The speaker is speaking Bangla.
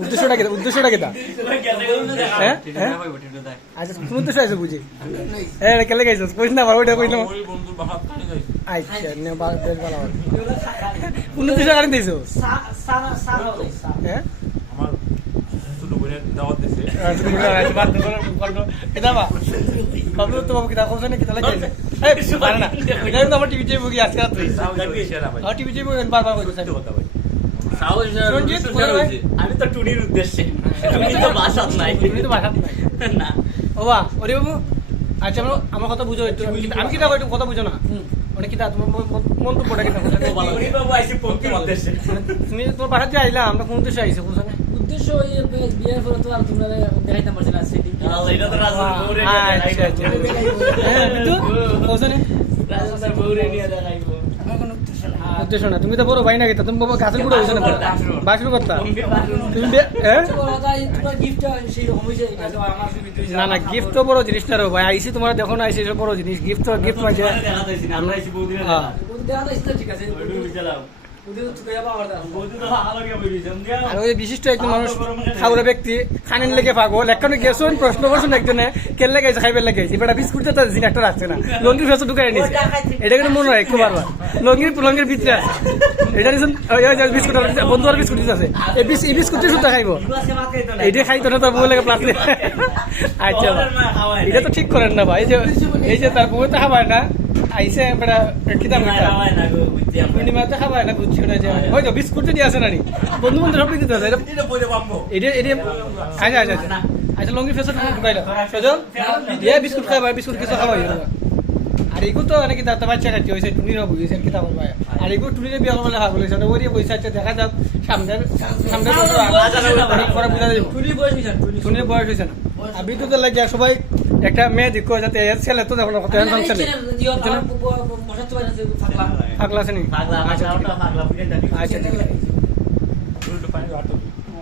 উদ্দেশ্যটা কেটা হ্যাঁ আচ্ছা কোন উদ্দেশ্য আছে বুঝি হ্যাঁ কেলে গাইছিস কইস না ওইটা কইলাম আচ্ছা নে বেশ ভালো কোন উদ্দেশ্য গাড়ি দিয়েছো হ্যাঁ আমি তো টুনির উদ্দেশ্যে টুনি তো বাসাত নাই না ও বাবা ওরে বাবু আচ্ছা আমার কথা বুঝো একটু আমি কি দেখো একটু কথা বুঝো না মানে কি তোমার মন্তব্যটা কিনা টুনি বাবু আইছে পক্ষে উদ্দেশ্যে তুমি তোমার বাসাতে আইলা আমরা কোন উদ্দেশ্যে আইছি কোন সময় উদ্দেশ্য বিয়ের পরে তো আর তোমরা দেখাইতাম পারছি না সেদিন এটা তো রাজু বউরে আচ্ছা আচ্ছা হ্যাঁ বিদ্যুৎ কোসনে রাজু স্যার বউরে নিয়ে দেখাইবো উদ্দেশ্য না তুমি তো বড় ভাই না গেতা তুমি বাবা গাছের গুড়া হইছ না বাসরু করতা তুমি হ্যাঁ তোমার গিফট সেই রকম হইছে এটা তো আমার না না গিফট তো বড় জিনিসটা রে ভাই আইছি তোমার দেখো না আইছি এটা বড় জিনিস গিফট তো গিফট মানে দেখাইছি না আমরা আইছি বউদিনে হ্যাঁ দেখা যাচ্ছে ঠিক আছে ওইটু বুঝলাম ওদের তো কইবা আবার বউদি তো আলোকে বইরিছম দিয়া আর ওই বিশিষ্ট একজন মানুষ খাওয়া ব্যক্তি খানিন লেগে পাগল এখন গেছুন প্রশ্ন করছেন একজনে কেলে গেছে খাইবে লেগে এবার বিস্কুট তো জিন একটা রাখছে না লঙ্গির ফেসে ঢুকাই নিছে এটা কিন্তু মনে হয় খুব বারবার লঙ্গির ভিতরে আছে এটা নিছেন ওই বিস্কুট বন্ধু আর বিস্কুট আছে এই বিস্কুটই শুধু খাইবো এইটা খাইতো না তার বউ লেগে প্লাস আচ্ছা এটা তো ঠিক করেন না ভাই এই যে তার বউ তো খাবায় না আইসে বেটা কিতাব না গো বুঝছি আমরা নিমাতে খাবায় না বুঝছি ওটা যে হয়তো বিস্কুট যদি আসে না নি বন্ধু বন্ধু সব দিতে আছে এটা বইরে পাবো এটা আচ্ছা আচ্ছা আচ্ছা লঙ্গি ফেসে ঢুকাইলো সজল দিয়ে বিস্কুট খাবাই বিস্কুট কিছু খাবাই আর এগু তো অনেক কিতাব বাচ্চা কাছে হয়েছে টুনির বুঝেছেন কিতাব ভাই আর এগু টুনিরে বিয়ে করলে হা বলেছে ওই পয়সা আছে দেখা যাক সামনে বছর বুঝা দেবো টুনির বয়স হয়েছে না আর বিদ্যুতের লাগিয়ে সবাই একটা মেয়ে দেখো যাতে এর ছেলে তো দেখো কত হ্যান্ডসাম ছেলে পাগলা আছে নি পাগলা আচ্ছা ঠিক আছে উল্টো পানি